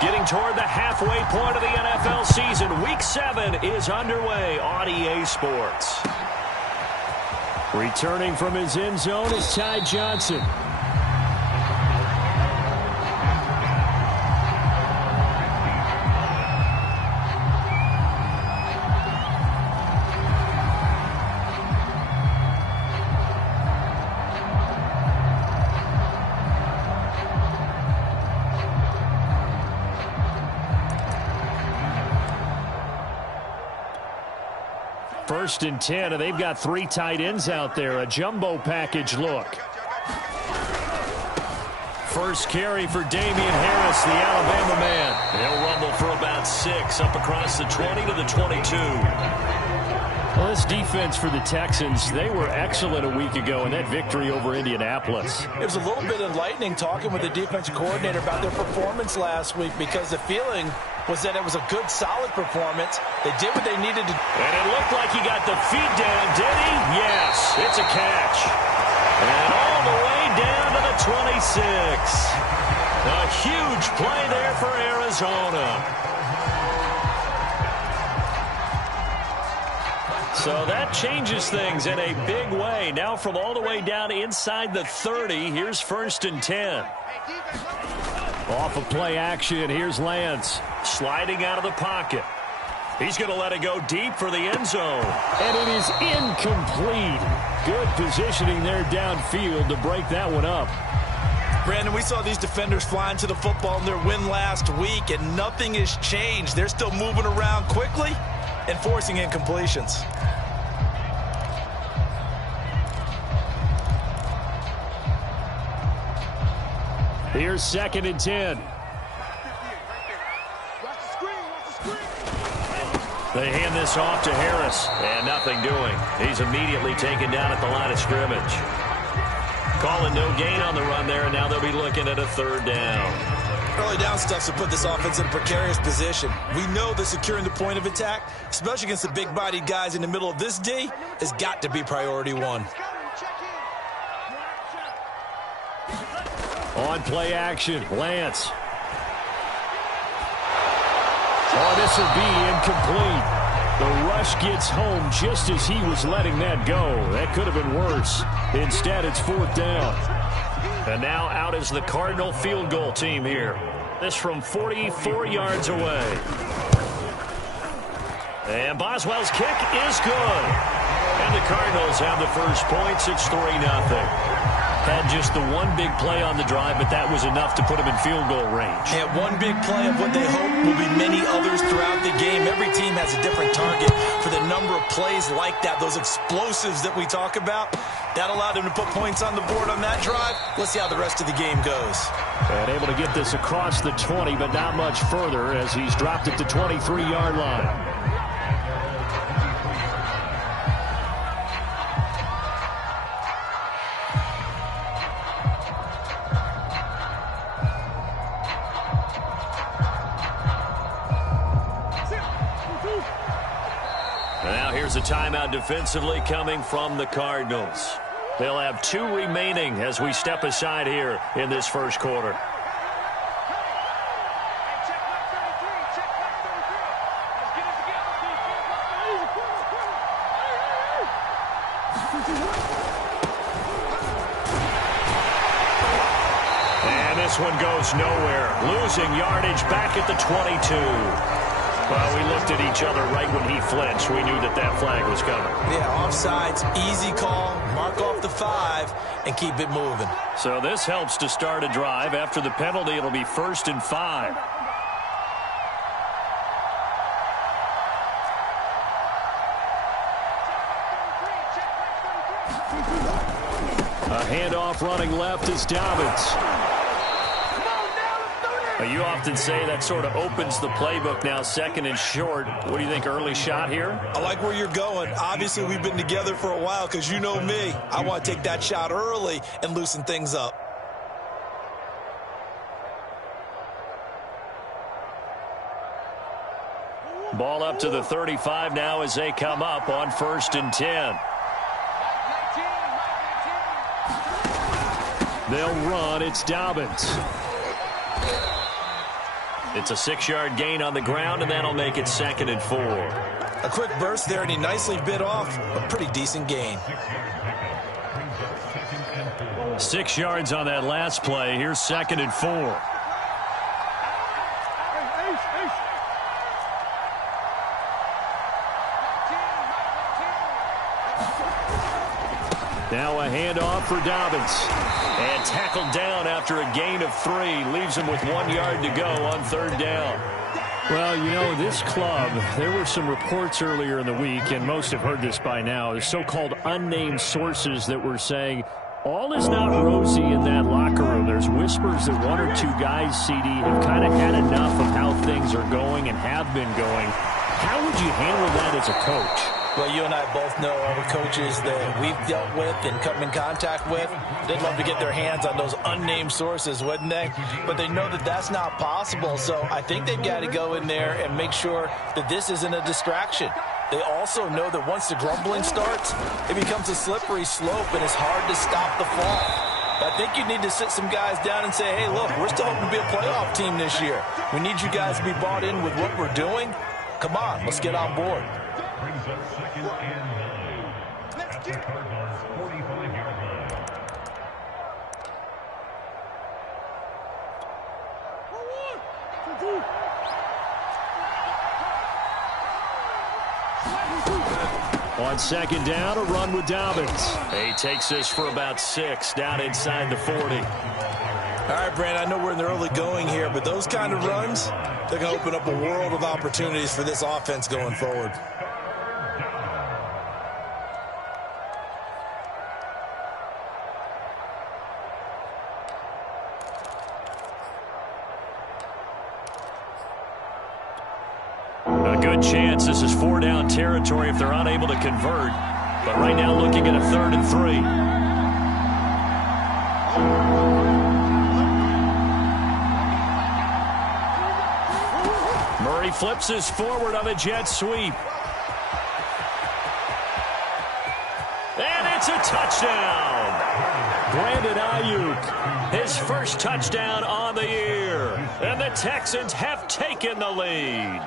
Getting toward the halfway point of the NFL season. Week 7 is underway on EA Sports. Returning from his end zone is Ty Johnson. First and 10, and they've got 3 tight ends out there. A jumbo package look. First carry for Damian Harris, the Alabama man. They'll rumble for about 6, up across the 20 to the 22. Well, this defense for the Texans, they were excellent a week ago in that victory over Indianapolis. It was a little bit enlightening talking with the defensive coordinator about their performance last week, because the feeling was that it was a good, solid performance. They did what they needed to. And it looked like he got the feed down, did he? Yes, it's a catch. And all the way down to the 26. A huge play there for Arizona. So that changes things in a big way. Now from all the way down inside the 30, here's first and 10. Off of play action, here's Lance. Sliding out of the pocket. He's going to let it go deep for the end zone. And it is incomplete. Good positioning there downfield to break that one up. Brandon, we saw these defenders flying to the football in their win last week, and nothing has changed. They're still moving around quickly and forcing incompletions. Here's second and 10. They hand this off to Harris, and nothing doing. He's immediately taken down at the line of scrimmage. Calling no gain on the run there, and now they'll be looking at a third down. Early down stuff to put this offense in a precarious position. We know that securing the point of attack, especially against the big-bodied guys in the middle of this D, has got to be priority one. On play action, Lance. Oh, this will be incomplete. The rush gets home just as he was letting that go. That could have been worse. Instead, it's fourth down. And now out is the Cardinal field goal team here. This from 44 yards away. And Boswell's kick is good. And the Cardinals have the first points. It's 3-0. Had just the one big play on the drive, but that was enough to put him in field goal range. And one big play of what they hope will be many others throughout the game. Every team has a different target for the number of plays like that, those explosives that we talk about. That allowed him to put points on the board on that drive. Let's see how the rest of the game goes. And able to get this across the 20, but not much further as he's dropped it to 23-yard line. Here's a timeout defensively coming from the Cardinals. They'll have 2 remaining as we step aside here in this first quarter. And this one goes nowhere. Losing yardage back at the 22. Well, we looked at each other right when he flinched. We knew that that flag was coming. Yeah, offsides, easy call, mark off the 5, and keep it moving. So this helps to start a drive. After the penalty, it'll be 1st and 5. A handoff running left is Dobbins. You often say that sort of opens the playbook now, 2nd and short. What do you think, early shot here? I like where you're going. Obviously, we've been together for a while because you know me. I want to take that shot early and loosen things up. Ball up to the 35 now as they come up on 1st and 10. They'll run. It's Dobbins. It's a 6-yard gain on the ground, and that'll make it 2nd and 4. A quick burst there, and he nicely bit off a pretty decent gain. 6 yards on that last play. Here's 2nd and 4. Now a handoff for Dobbins. And tackled down after a gain of 3. Leaves him with 1 yard to go on 3rd down. Well, you know, this club, there were some reports earlier in the week, and most have heard this by now, the so-called unnamed sources that were saying all is not rosy in that locker room. There's whispers that 1 or 2 guys, CD, have kind of had enough of how things are going and have been going. How would you handle that as a coach? Well, you and I both know all the coaches that we've dealt with and come in contact with. They'd love to get their hands on those unnamed sources, wouldn't they? But they know that that's not possible. So I think they've got to go in there and make sure that this isn't a distraction. They also know that once the grumbling starts, it becomes a slippery slope and it's hard to stop the fall. I think you need to sit some guys down and say, hey, look, we're still hoping to be a playoff team this year. We need you guys to be bought in with what we're doing. Come on, let's get on board. Brings up 2nd and 9 at the Cardinals' 45-yard line. On 2nd down, a run with Dobbins. He takes this for about 6 down inside the 40. All right, Brandon, I know we're in the early going here, but those kind of runs, they're going to open up a world of opportunities for this offense going forward. A good chance this is 4-down territory if they're unable to convert. But right now looking at a 3rd and 3. Murray flips his forward on a jet sweep. And it's a touchdown. Brandon Ayuk, his first touchdown on the year. And the Texans have taken the lead.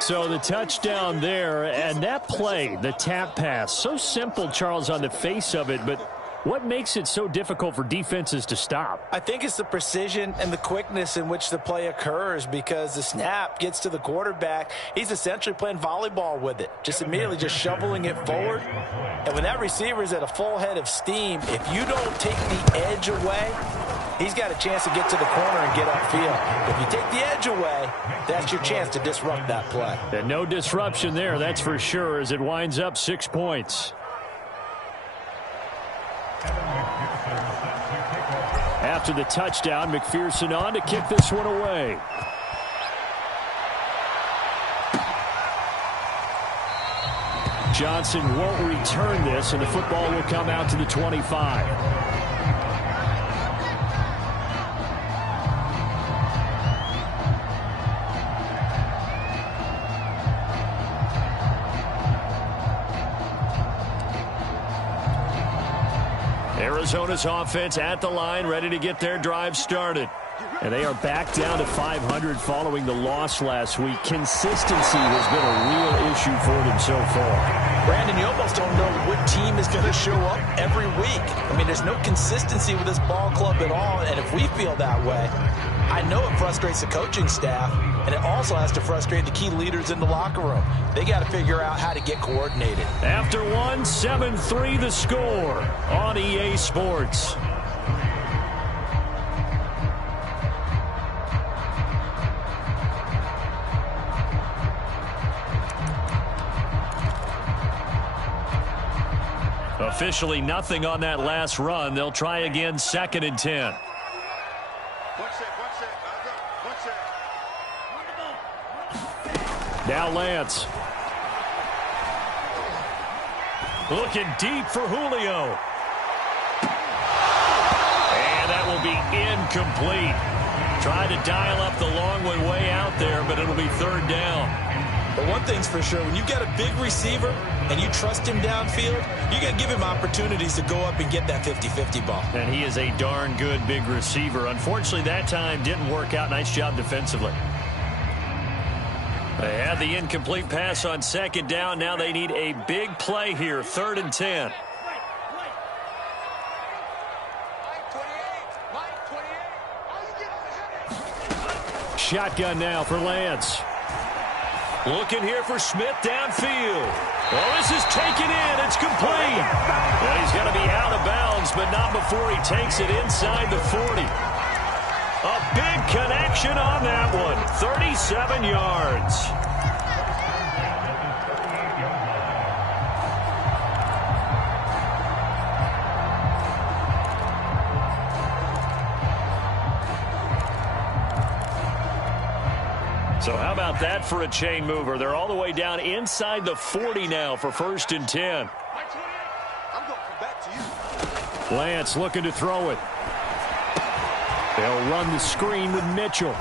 So the touchdown there, and that play, the tap pass, so simple, Charles, on the face of it, but what makes it so difficult for defenses to stop? I think it's the precision and the quickness in which the play occurs because the snap gets to the quarterback. He's essentially playing volleyball with it, just immediately just shoveling it forward. And when that receiver is at a full head of steam, if you don't take the edge away, he's got a chance to get to the corner and get upfield. If you take the edge away, that's your chance to disrupt that play. And no disruption there, that's for sure, as it winds up 6 points. After the touchdown, McPherson on to kick this one away. Johnson won't return this, and the football will come out to the 25. Arizona's offense at the line, ready to get their drive started. And they are back down to 500 following the loss last week. Consistency has been a real issue for them so far. Brandon, you almost don't know what team is going to show up every week. I mean, there's no consistency with this ball club at all, and if we feel that way, I know it frustrates the coaching staff, and it also has to frustrate the key leaders in the locker room. They got to figure out how to get coordinated. After one, 7-3 the score on EA Sports. Officially nothing on that last run. They'll try again, 2nd and 10. Now Lance. Looking deep for Julio. And that will be incomplete. Tried to dial up the long way out there, but it'll be 3rd down. But one thing's for sure, when you've got a big receiver and you trust him downfield, you got to give him opportunities to go up and get that 50-50 ball. And he is a darn good big receiver. Unfortunately, that time didn't work out. Nice job defensively. They had the incomplete pass on second down. Now they need a big play here, 3rd and 10. Shotgun now for Lance. Looking here for Smith downfield. Well, this is taken in. It's complete. And he's going to be out of bounds, but not before he takes it inside the 40. A big connection on that one. 37 yards. So how about that for a chain mover? They're all the way down inside the 40 now for 1st and 10. Lance looking to throw it. They'll run the screen with Mitchell. And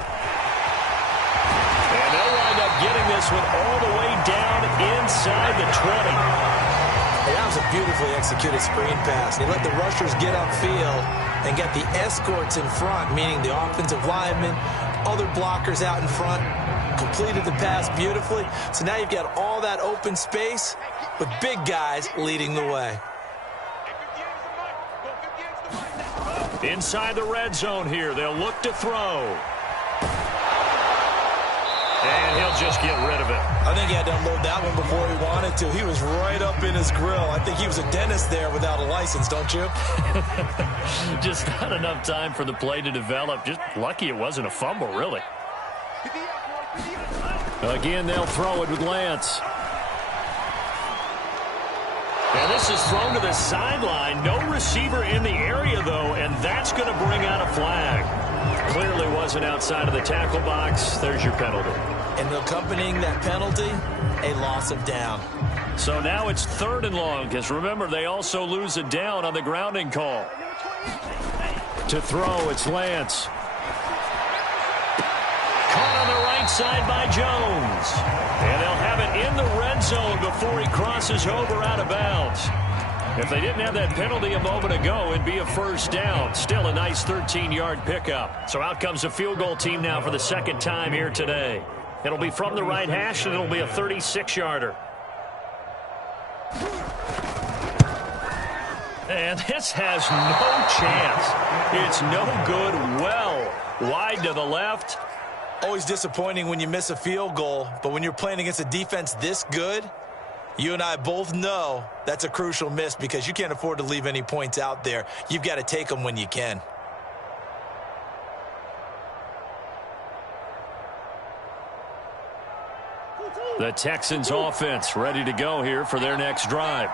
they'll wind up getting this one all the way down inside the 20. Hey, that was a beautifully executed screen pass. They let the rushers get upfield and get the escorts in front, meaning the offensive linemen, other blockers out in front, completed the pass beautifully. So now you've got all that open space with big guys leading the way. Inside the red zone here, they'll look to throw. And he'll just get rid of it. I think he had to unload that one before he wanted to. He was right up in his grill. I think he was a dentist there without a license, don't you? Just not enough time for the play to develop. Just lucky it wasn't a fumble, really. Again, they'll throw it with Lance. And this is thrown to the sideline. No receiver in the area, though, and that's going to bring out a flag. Clearly wasn't outside of the tackle box. There's your penalty. And accompanying that penalty, a loss of down. So now it's 3rd and long, because remember, they also lose a down on the grounding call. To throw, it's Lance. Caught on the right side by Jones. And they'll have it in the red zone before he crosses over out of bounds. If they didn't have that penalty a moment ago, it'd be a 1st down. Still a nice 13-yard pickup. So out comes the field goal team now for the 2nd time here today. It'll be from the right hash, and it'll be a 36-yarder. And this has no chance. It's no good. Well, wide to the left. Always disappointing when you miss a field goal, but when you're playing against a defense this good, you and I both know that's a crucial miss because you can't afford to leave any points out there. You've got to take them when you can. The Texans offense ready to go here for their next drive.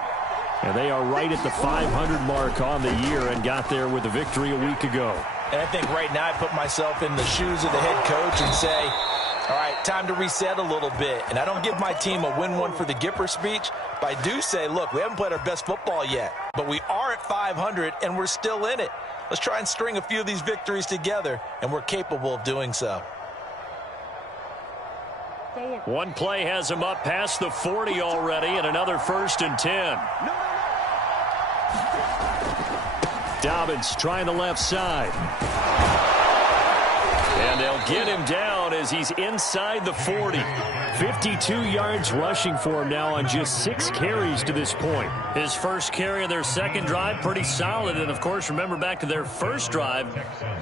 And they are right at the 500 mark on the year and got there with a victory a week ago. And I think right now I put myself in the shoes of the head coach and say, all right, time to reset a little bit. And I don't give my team a win one for the Gipper speech, but I do say, look, we haven't played our best football yet, but we are at 500 and we're still in it. Let's try and string a few of these victories together, and we're capable of doing so. One play has him up past the 40 already, and another 1st and 10. Dobbins trying the left side. And they'll get him down as he's inside the 40. 52 yards rushing for him now on just 6 carries to this point. His first carry of their second drive, pretty solid. And, of course, remember back to their first drive,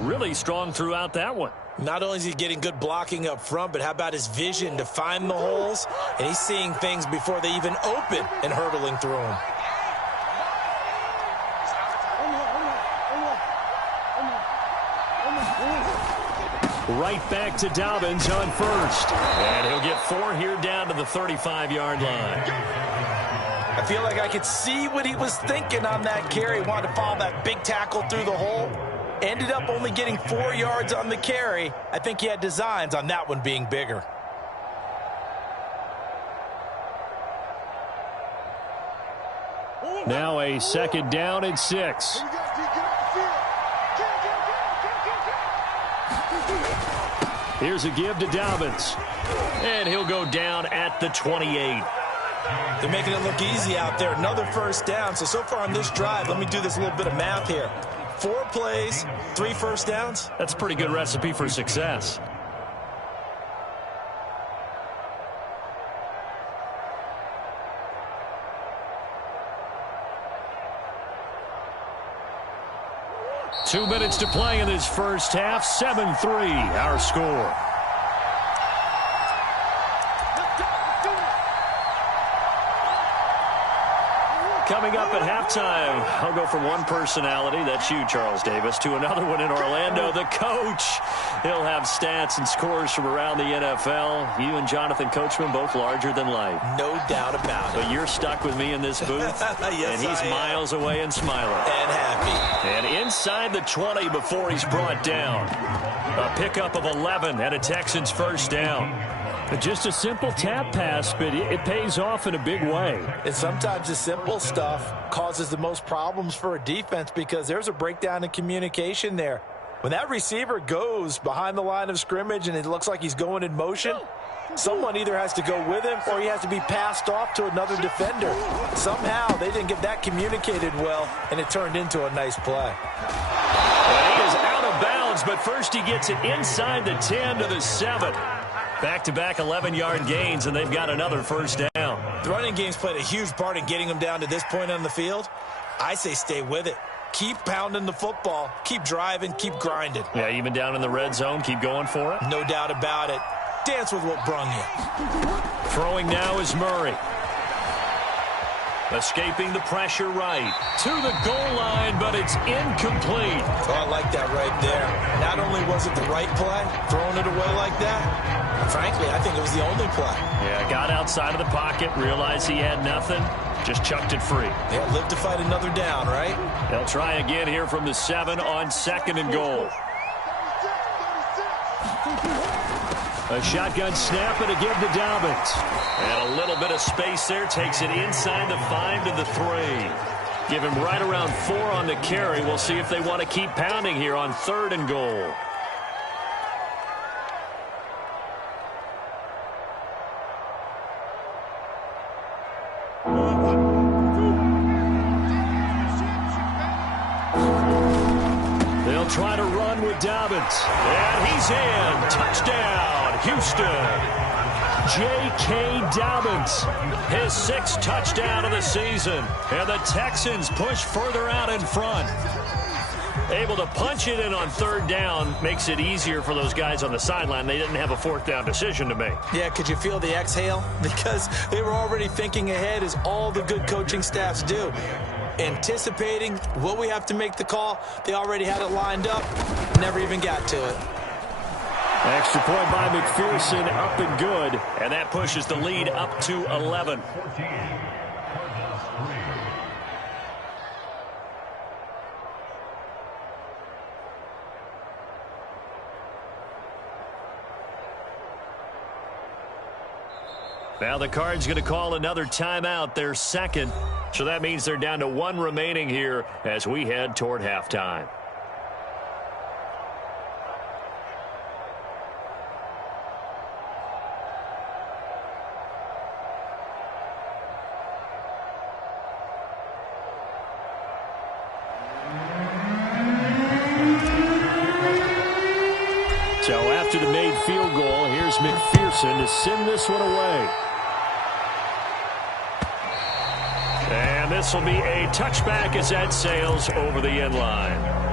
really strong throughout that one. Not only is he getting good blocking up front, but how about his vision to find the holes? And he's seeing things before they even open and hurtling through them. Right back to Dobbins on 1st. And he'll get 4 here down to the 35-yard line. I feel like I could see what he was thinking on that carry. He wanted to follow that big tackle through the hole. Ended up only getting 4 yards on the carry. I think he had designs on that one being bigger. Now a 2nd down and 6. Here's a give to Dobbins. And he'll go down at the 28. They're making it look easy out there. Another first down. So far on this drive, let me do this little bit of math here. 4 plays, 3 first downs. That's a pretty good recipe for success. Two minutes to play in this first half. 7-3, our score. Coming up at halftime, I'll go from one personality, that's you, Charles Davis, to another one in Orlando, the coach. He'll have stats and scores from around the NFL. You and Jonathan Coachman, both larger than life. No doubt about it. But you're stuck with me in this booth, yes, and he's miles away and smiling. And happy. And inside the 20 before he's brought down. A pickup of 11 and a Texans first down. Just a simple tap pass, but it pays off in a big way. And sometimes the simple stuff causes the most problems for a defense because there's a breakdown in communication there. When that receiver goes behind the line of scrimmage and it looks like he's going in motion, someone either has to go with him or he has to be passed off to another defender. Somehow they didn't get that communicated well, and it turned into a nice play. And he is out of bounds, but first he gets it inside the 10 to the 7. Back-to-back 11-yard gains, and they've got another first down. The running game's played a huge part in getting them down to this point on the field. I say stay with it. Keep pounding the football. Keep driving. Keep grinding. Yeah, even down in the red zone, keep going for it. No doubt about it. Dance with what brung you. Throwing now is Murray. Escaping the pressure right. To the goal line, but it's incomplete. Oh, I like that right there. Not only was it the right play, throwing it away like that, frankly, I think it was the only play. Yeah, got outside of the pocket, realized he had nothing, just chucked it free. Yeah, live to fight another down, right? They'll try again here from the 7 on 2nd and goal. A shotgun snap and a give to Dobbins. And a little bit of space there. Takes it inside the 5 to the 3. Give him right around 4 on the carry. We'll see if they want to keep pounding here on 3rd and goal. They'll try to run with Dobbins. And he's in. Touchdown. Houston. J.K. Dobbins, his 6th touchdown of the season. And the Texans push further out in front. Able to punch it in on 3rd down makes it easier for those guys on the sideline. They didn't have a 4th down decision to make. Yeah, could you feel the exhale? Because they were already thinking ahead, as all the good coaching staffs do. Anticipating what we have to make the call. They already had it lined up. Never even got to it. Extra point by McPherson, up and good. And that pushes the lead up to 11. Now the Cards going to call another timeout, their 2nd. So that means they're down to 1 remaining here as we head toward halftime. So after the made field goal, here's McPherson to send this one away. And this will be a touchback as that sails over the end line.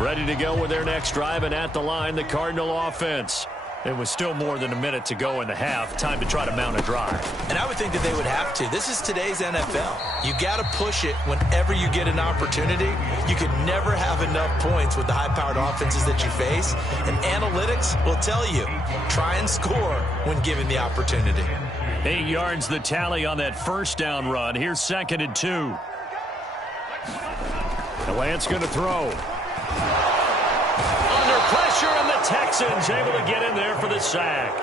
Ready to go with their next drive, and at the line, the Cardinal offense. It was still more than a minute to go in the half. Time to try to mount a drive. And I would think that they would have to. This is today's NFL. You got to push it whenever you get an opportunity. You could never have enough points with the high-powered offenses that you face. And analytics will tell you, try and score when given the opportunity. 8 yards the tally on that first down run. Here's 2nd and 2. The Lance going to throw. Under pressure, and the Texans able to get in there for the sack.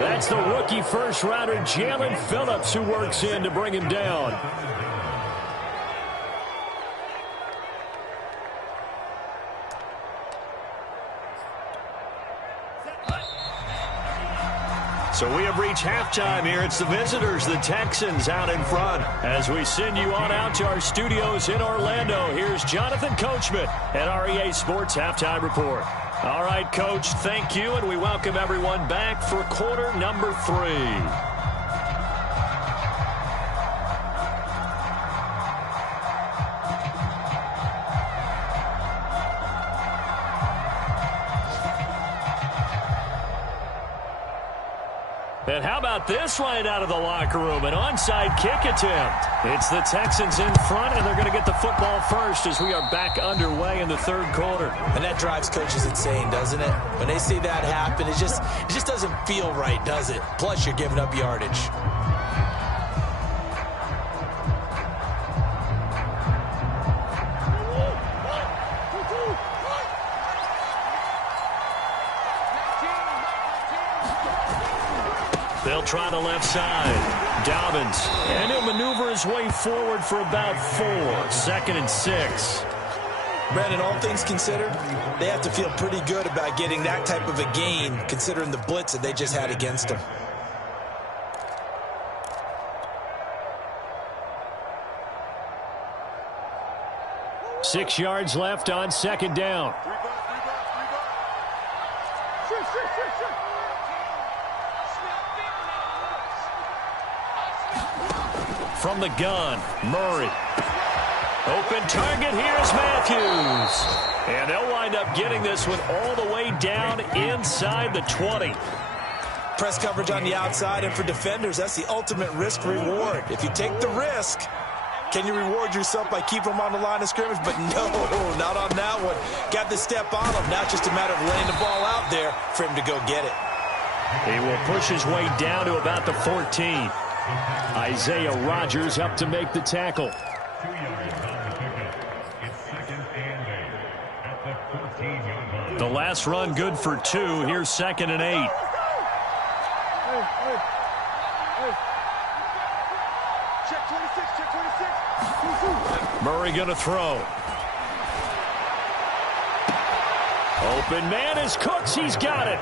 That's the rookie first-rounder Jalen Phillips who works in to bring him down. So we have reached halftime here. It's the visitors, the Texans, out in front. As we send you on out to our studios in Orlando, here's Jonathan Coachman at REA Sports Halftime Report. All right, Coach, thank you, and we welcome everyone back for quarter number 3. And how about this right out of the locker room? An onside kick attempt. It's the Texans in front, and they're going to get the football first as we are back underway in the 3rd quarter. And that drives coaches insane, doesn't it? When they see that happen, it just doesn't feel right, does it? Plus, you're giving up yardage. They'll try the left side. Dobbins. And he'll maneuver his way forward for about 4. 2nd and 6. Brandon, all things considered, they have to feel pretty good about getting that type of a gain, considering the blitz that they just had against them. Six yards left on 2nd down. From the gun, Murray. Open target, here's Matthews. And they'll wind up getting this one all the way down inside the 20. Press coverage on the outside, and for defenders, that's the ultimate risk-reward. If you take the risk, can you reward yourself by keeping them on the line of scrimmage? But no, not on that one. Got the step on him. Now it's just a matter of laying the ball out there for him to go get it. He will push his way down to about the 14. Isaiah Rodgers up to make the tackle. 2 yards on the pickup. It's 2nd and 8 at the 14-yard line. The last run good for 2. Here's 2nd and 8. Check 26, check 26. Murray going to throw. Open man is Cooks. He's got it.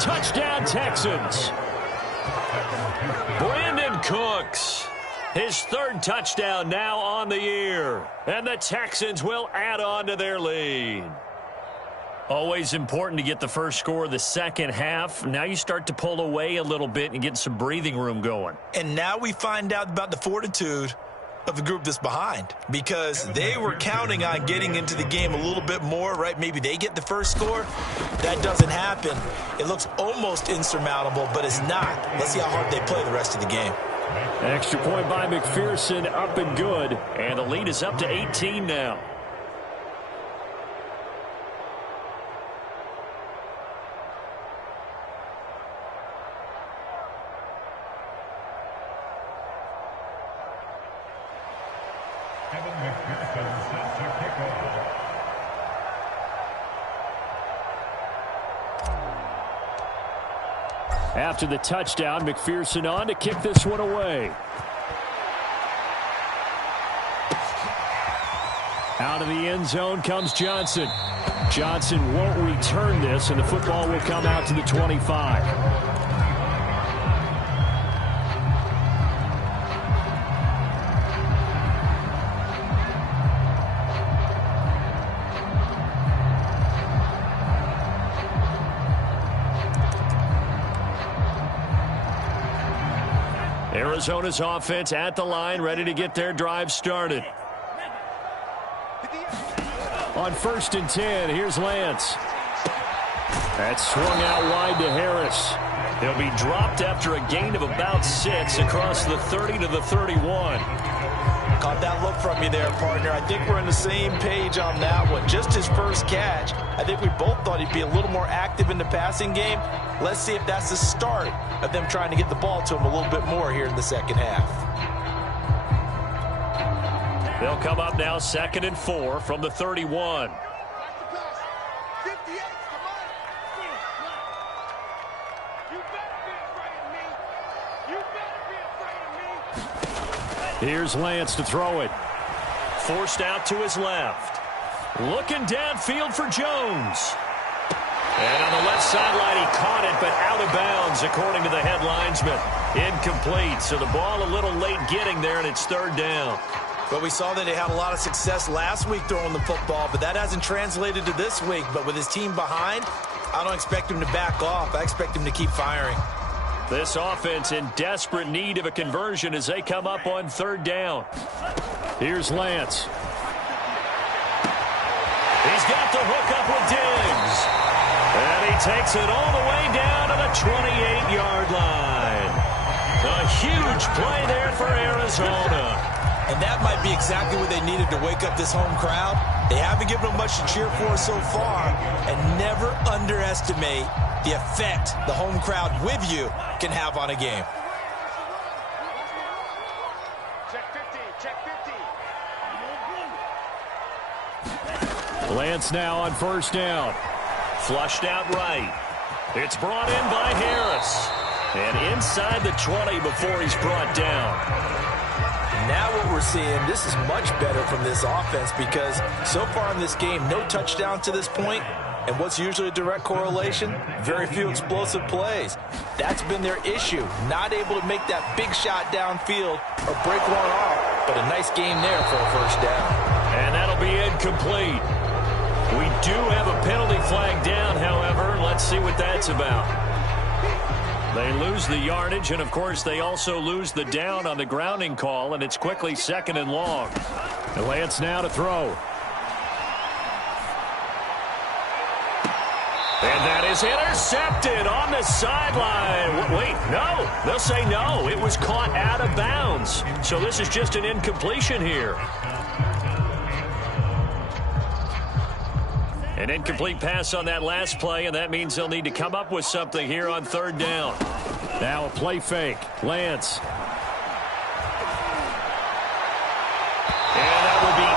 Touchdown, Texans. Brandon Cooks. His 3rd touchdown now on the year. And the Texans will add on to their lead. Always important to get the first score of the second half. Now you start to pull away a little bit and get some breathing room going. And now we find out about the fortitude of the group that's behind, because they were counting on getting into the game a little bit more, right? Maybe they get the first score. That doesn't happen. It looks almost insurmountable, but it's not. Let's see how hard they play the rest of the game. Extra point by McPherson, up and good. And the lead is up to 18 now. Evan McPherson set to kick off. After the touchdown, McPherson on to kick this one away. Out of the end zone comes Johnson. Johnson won't return this, and the football will come out to the 25. Arizona's offense at the line, ready to get their drive started. On 1st and 10, here's Lance. That's swung out wide to Harris. He'll be dropped after a gain of about 6 across the 30 to the 31. Caught that look from you there, partner. I think we're on the same page on that one. Just his first catch, I think we both thought he'd be a little more active in the passing game. Let's see if that's the start of them trying to get the ball to him a little bit more here in the second half. They'll come up now 2nd and 4 from the 31. Here's Lance to throw it. Forced out to his left. Looking downfield for Jones. And on the left sideline, he caught it, but out of bounds, according to the head linesman. Incomplete, so the ball a little late getting there, and it's 3rd down. But we saw that he had a lot of success last week throwing the football, but that hasn't translated to this week. But with his team behind, I don't expect him to back off. I expect him to keep firing. This offense in desperate need of a conversion as they come up on 3rd down. Here's Lance. He's got the hook up with Diggs. And he takes it all the way down to the 28-yard line. A huge play there for Arizona. And that might be exactly what they needed to wake up this home crowd. They haven't given them much to cheer for so far. And never underestimate the effect the home crowd with you can have on a game. Check 50, check 50. Lance now on 1st down. Flushed out right. It's brought in by Harris. And inside the 20 before he's brought down. Now what we're seeing, this is much better from this offense because so far in this game, no touchdown to this point. And what's usually a direct correlation? Very few explosive plays. That's been their issue. Not able to make that big shot downfield or break one off. But a nice game there for a 1st down. And that'll be incomplete. We do have a penalty flag down, however. Let's see what that's about. They lose the yardage, and, of course, they also lose the down on the grounding call, and it's quickly 2nd and long. And Lance now to throw. And that is intercepted on the sideline. Wait, no. They'll say no. It was caught out of bounds. So this is just an incompletion here. An incomplete pass on that last play, and that means they'll need to come up with something here on 3rd down. Now a play fake. Lance. And that will be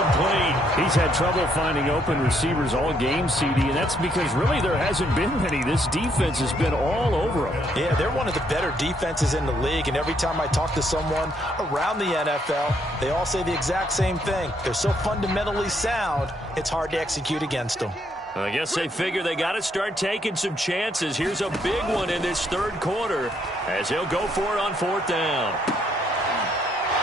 incomplete. He's had trouble finding open receivers all game, CD, and that's because really there hasn't been many. This defense has been all over them. Yeah, they're one of the better defenses in the league, and every time I talk to someone around the NFL, they all say the exact same thing. They're so fundamentally sound, it's hard to execute against them. I guess they figure they got to start taking some chances. Here's a big one in this 3rd quarter as they'll go for it on 4th down.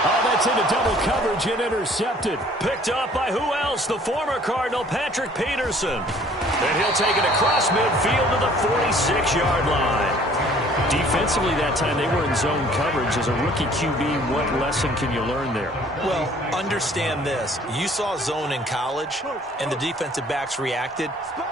Oh, that's into double coverage and intercepted. Picked up by who else? The former Cardinal, Patrick Peterson. And he'll take it across midfield to the 46-yard line. Defensively that time, they were in zone coverage. As a rookie QB, what lesson can you learn there? Well, understand this. You saw zone in college, and the defensive backs reacted,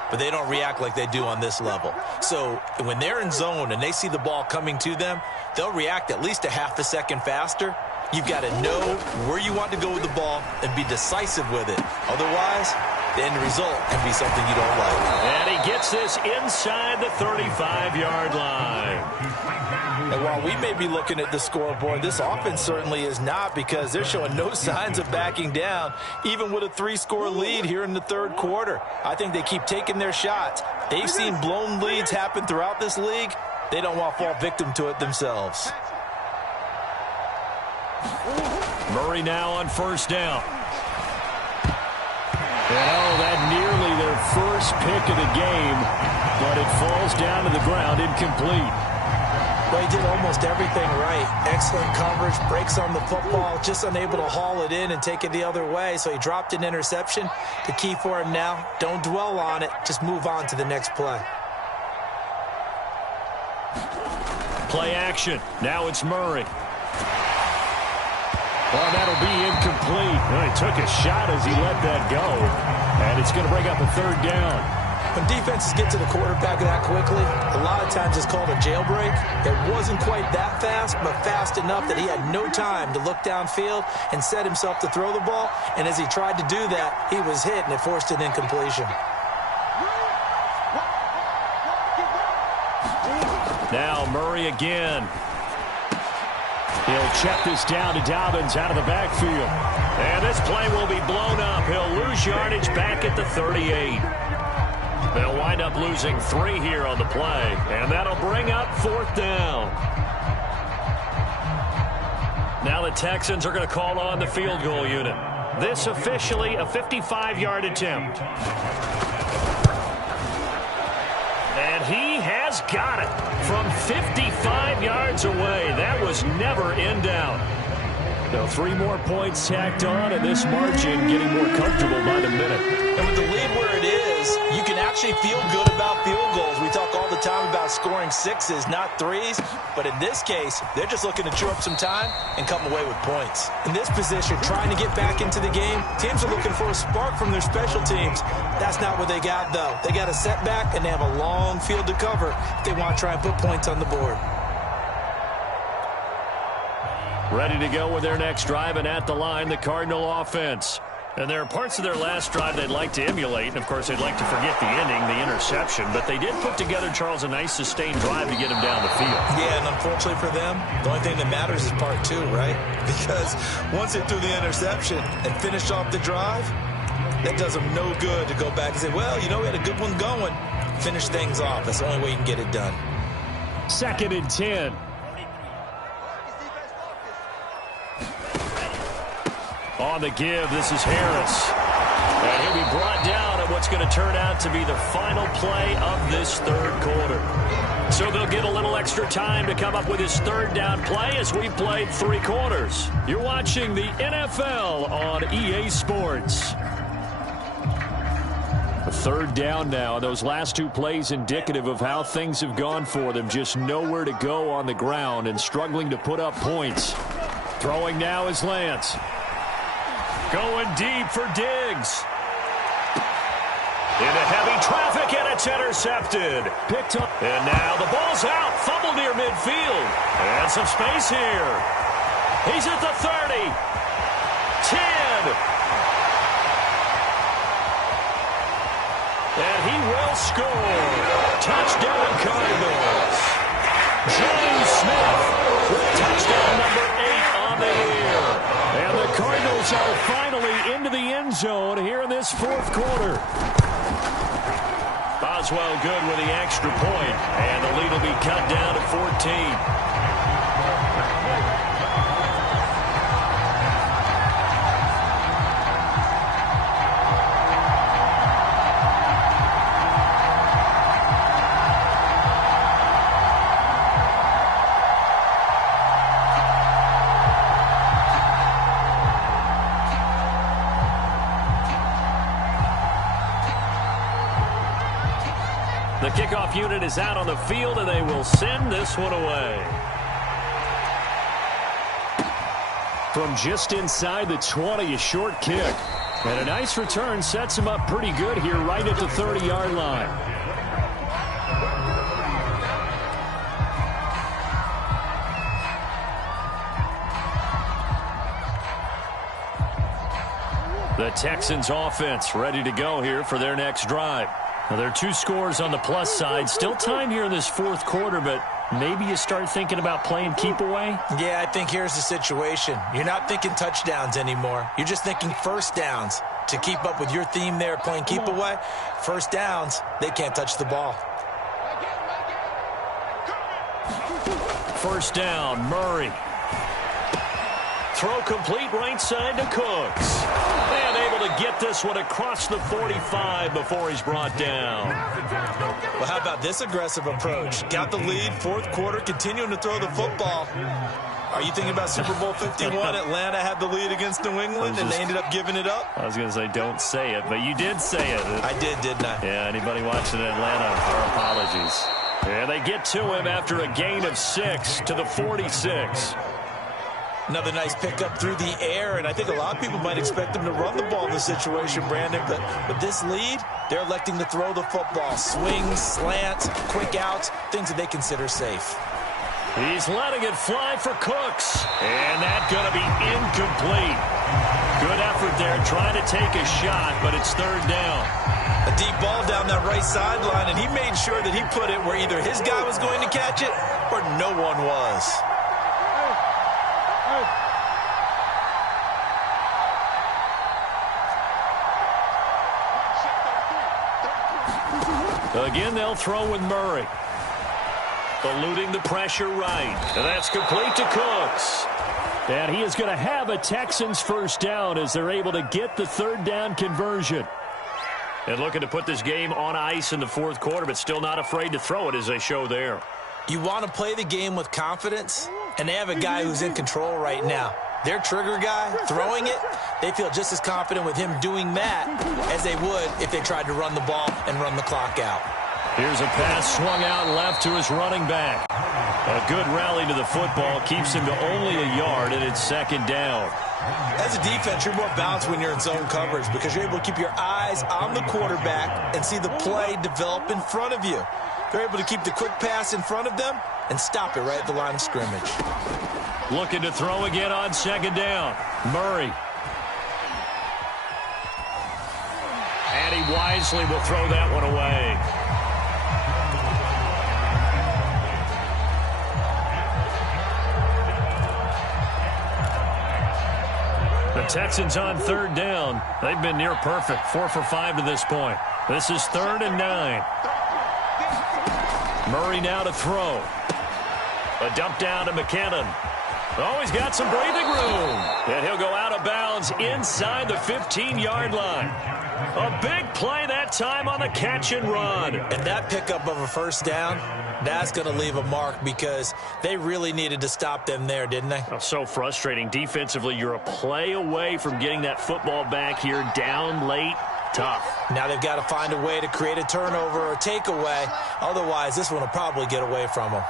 but they don't react like they do on this level. So when they're in zone and they see the ball coming to them, they'll react at least a half a second faster. You've got to know where you want to go with the ball and be decisive with it. Otherwise, the end result can be something you don't like. And he gets this inside the 35-yard line. And while we may be looking at the scoreboard, this offense certainly is not because they're showing no signs of backing down, even with a 3-score lead here in the 3rd quarter. I think they keep taking their shots. They've seen blown leads happen throughout this league. They don't want to fall victim to it themselves. Murray now on 1st down. And oh, that nearly their first pick of the game, but it falls down to the ground incomplete. Well, he did almost everything right. Excellent coverage, breaks on the football, just unable to haul it in and take it the other way, so he dropped an interception. The key for him now, don't dwell on it, just move on to the next play. Play action. Now it's Murray. Well, that'll be incomplete. Well, he took a shot as he let that go. And it's going to bring up a 3rd down. When defenses get to the quarterback that quickly, a lot of times it's called a jailbreak. It wasn't quite that fast, but fast enough that he had no time to look downfield and set himself to throw the ball. And as he tried to do that, he was hit, and it forced an incompletion. Now Murray again. He'll check this down to Dobbins out of the backfield. And this play will be blown up. He'll lose yardage back at the 38. They'll wind up losing 3 here on the play. And that'll bring up 4th down. Now the Texans are going to call on the field goal unit. This officially a 55-yard attempt. And he has got it from 55 yards away. That was never in doubt. Now 3 more points tacked on, and this margin getting more comfortable by the minute. And with the lead where it is, you can actually feel good about field goals. We talk all the time about scoring 6s, not 3s. But in this case, they're just looking to chew up some time and come away with points. In this position, trying to get back into the game, teams are looking for a spark from their special teams. That's not what they got, though. They got a setback, and they have a long field to cover if they want to try and put points on the board. Ready to go with their next drive, and at the line, the Cardinal offense. And there are parts of their last drive they'd like to emulate. And, of course, they'd like to forget the ending, the interception. But they did put together, Charles, a nice sustained drive to get him down the field. Yeah, and unfortunately for them, the only thing that matters is part 2, right? Because once they threw the interception and finished off the drive, that does them no good to go back and say, well, you know, we had a good one going. Finish things off. That's the only way you can get it done. 2nd and 10. On the give, this is Harris. And he'll be brought down at what's going to turn out to be the final play of this 3rd quarter. So they'll get a little extra time to come up with his 3rd down play as we played 3 quarters. You're watching the NFL on EA Sports. A 3rd down now. Those last 2 plays indicative of how things have gone for them. Just nowhere to go on the ground and struggling to put up points. Throwing now is Lance. Going deep for Diggs. Into heavy traffic, and it's intercepted. Picked up. And now the ball's out. Fumble near midfield. And some space here. He's at the 30. 10. And he will score. Touchdown Cardinals. James Smith with touchdown number 8 on the year. And the Cardinals are finally into the end zone here in this 4th quarter. Boswell good with the extra point, and the lead will be cut down to 14. The kickoff unit is out on the field, and they will send this one away. From just inside the 20, a short kick. And a nice return sets him up pretty good here right at the 30-yard line. The Texans offense ready to go here for their next drive. Now, there are 2 scores on the plus side. Still time here in this 4th quarter, but maybe you start thinking about playing keep away? Yeah, I think here's the situation. You're not thinking touchdowns anymore. You're just thinking 1st downs. To keep up with your theme there, playing keep away, 1st downs, they can't touch the ball. 1st down, Murray. Throw complete right side to Cooks. And able to get this one across the 45 before he's brought down. Well, how about this aggressive approach? Got the lead, 4th quarter, continuing to throw the football. Are you thinking about Super Bowl 51? Atlanta had the lead against New England, and they ended up giving it up? I was going to say don't say it, but you did say it. I did, didn't I? Yeah, anybody watching Atlanta, our apologies. And they get to him after a gain of 6 to the 46. Another nice pickup through the air, and I think a lot of people might expect them to run the ball in this situation, Brandon, but with this lead, they're electing to throw the football. Swings, slants, quick outs, things that they consider safe. He's letting it fly for Cooks, and that's going to be incomplete. Good effort there trying to take a shot, but it's third down. A deep ball down that right sideline, and he made sure that he put it where either his guy was going to catch it or no one was. Again, they'll throw with Murray. Eluding the pressure right. And that's complete to Cooks. And he is going to have a Texans first down as they're able to get the third down conversion. And looking to put this game on ice in the fourth quarter, but still not afraid to throw it as they show there. You want to play the game with confidence, and they have a guy who's in control right now. Their trigger guy throwing it, they feel just as confident with him doing that as they would if they tried to run the ball and run the clock out. Here's a pass swung out left to his running back. A good rally to the football keeps him to only a yard, and it's second down. As a defense, you're more balanced when you're in zone coverage because you're able to keep your eyes on the quarterback and see the play develop in front of you. They're able to keep the quick pass in front of them and stop it right at the line of scrimmage. Looking to throw again on second down. Murray. And he wisely will throw that one away. The Texans on third down. They've been near perfect. 4 for 5 to this point. This is 3rd and 9. Murray now to throw. A dump down to McKinnon. Oh, he's got some breathing room. And he'll go out of bounds inside the 15-yard line. A big play that time on the catch and run. And that pickup of a first down, that's going to leave a mark because they really needed to stop them there, didn't they? Oh, so frustrating. Defensively, you're a play away from getting that football back here down late. Tough. Now they've got to find a way to create a turnover or takeaway. Otherwise, this one will probably get away from them.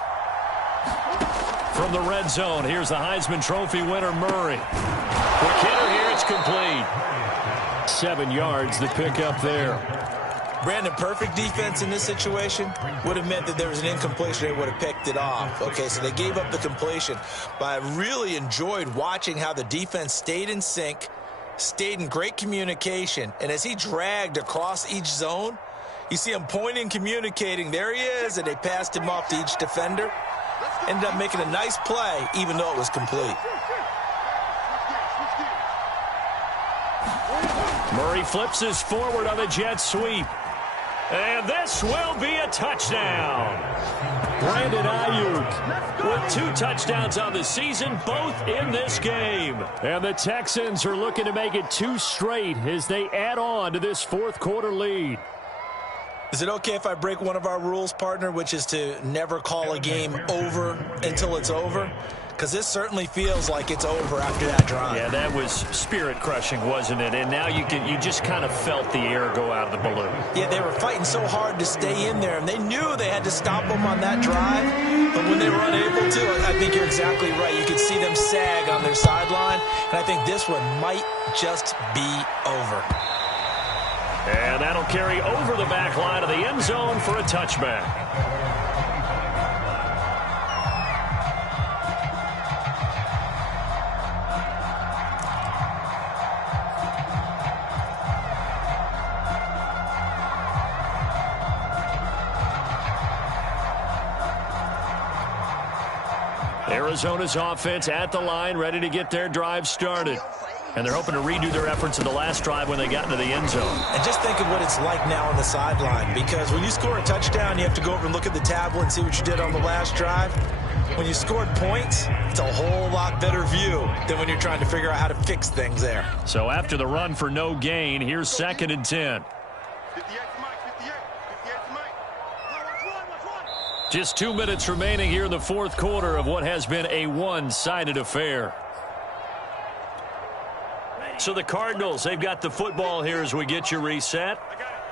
From the red zone, here's the Heisman Trophy winner, Murray. Quick hitter here, it's complete. 7 yards, the pickup there. Brandon, perfect defense in this situation would have meant that there was an incompletion. They would have picked it off. Okay, so they gave up the completion. But I really enjoyed watching how the defense stayed in sync, stayed in great communication. And as he dragged across each zone, you see him pointing, communicating. There he is, and they passed him off to each defender. Ended up making a nice play, even though it was complete. Murray flips his forward on the jet sweep. And this will be a touchdown. Brandon Ayuk with 2 touchdowns on the season, both in this game. And the Texans are looking to make it 2 straight as they add on to this fourth quarter lead. Is it okay if I break one of our rules, partner, which is to never call a game over until it's over? Because this certainly feels like it's over after that drive. Yeah, that was spirit-crushing, wasn't it? And now you just kind of felt the air go out of the balloon. Yeah, they were fighting so hard to stay in there, and they knew they had to stop them on that drive. But when they were unable to, I think you're exactly right. You could see them sag on their sideline, and I think this one might just be over. And that'll carry over the back line of the end zone for a touchback. Arizona's offense at the line, ready to get their drive started. And they're hoping to redo their efforts in the last drive when they got into the end zone. And just think of what it's like now on the sideline, because when you score a touchdown, you have to go over and look at the tablet and see what you did on the last drive. When you scored points, it's a whole lot better view than when you're trying to figure out how to fix things there. So after the run for no gain, here's 2nd and 10. Just 2 minutes remaining here in the fourth quarter of what has been a one-sided affair. So the Cardinals, they've got the football here as we get you reset.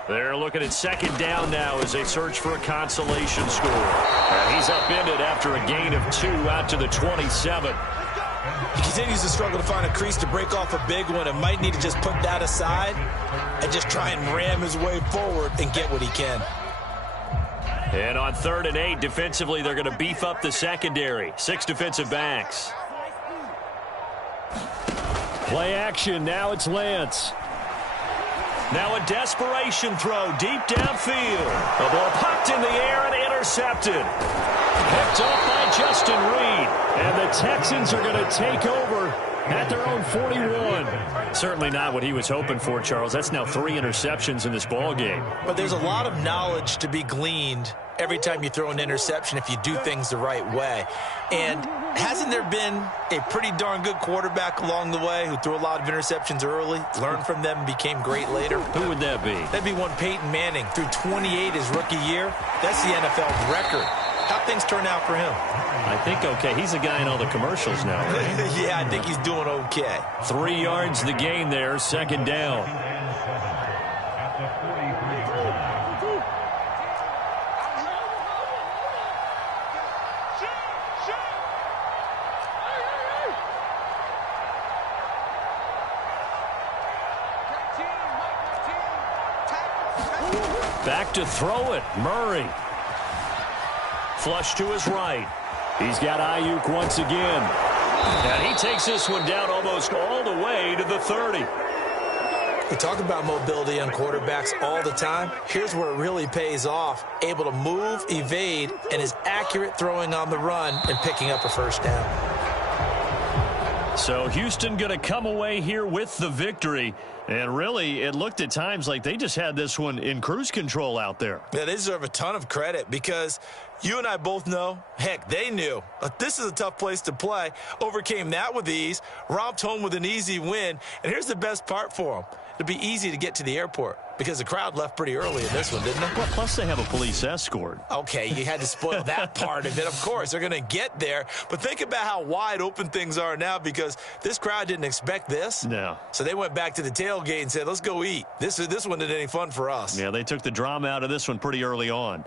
They're looking at 2nd down now as they search for a consolation score. And he's upended after a gain of 2 out to the 27. He continues to struggle to find a crease to break off a big one and might need to just put that aside and just try and ram his way forward and get what he can. And on 3rd and 8, defensively, they're going to beef up the secondary. 6 defensive backs. Play action. Now it's Lance. Now a desperation throw deep downfield. The ball popped in the air and intercepted. Picked up by Justin Reed. And the Texans are going to take over at their own 41. Certainly not what he was hoping for, Charles. That's now 3 interceptions in this ball game. But there's a lot of knowledge to be gleaned every time you throw an interception if you do things the right way. And hasn't there been a pretty darn good quarterback along the way who threw a lot of interceptions early, learned from them, and became great later? Who would that be? That'd be one Peyton Manning. Threw 28 his rookie year. That's the NFL record. How'd things turn out for him? I think okay. He's a guy in all the commercials now, right? Yeah, I think he's doing okay. 3 yards the gain there, 2nd down. Back to throw it, Murray. Flush to his right. He's got Ayuk once again. And he takes this one down almost all the way to the 30. We talk about mobility on quarterbacks all the time. Here's where it really pays off. Able to move, evade, and is accurate throwing on the run and picking up a 1st down. So Houston going to come away here with the victory. And really, it looked at times like they just had this one in cruise control out there. Yeah, they deserve a ton of credit because you and I both know, heck, they knew. This is a tough place to play. Overcame that with ease, romped home with an easy win. And here's the best part for them. It'll be easy to get to the airport because the crowd left pretty early in this one, didn't it? Well, plus they have a police escort. Okay, you had to spoil that part of it. Of course, they're going to get there. But think about how wide open things are now because this crowd didn't expect this. No. So they went back to the tailgate and said, let's go eat. This one isn't any fun for us. Yeah, they took the drama out of this one pretty early on.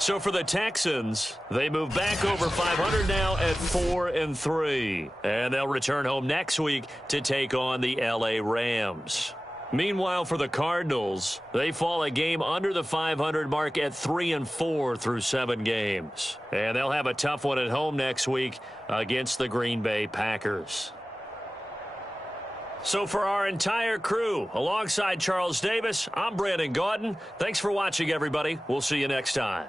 So for the Texans, they move back over 500 now at 4-3. And they'll return home next week to take on the LA Rams. Meanwhile, for the Cardinals, they fall a game under the 500 mark at 3-4 through 7 games. And they'll have a tough one at home next week against the Green Bay Packers. So for our entire crew, alongside Charles Davis, I'm Brandon Gaudin. Thanks for watching, everybody. We'll see you next time.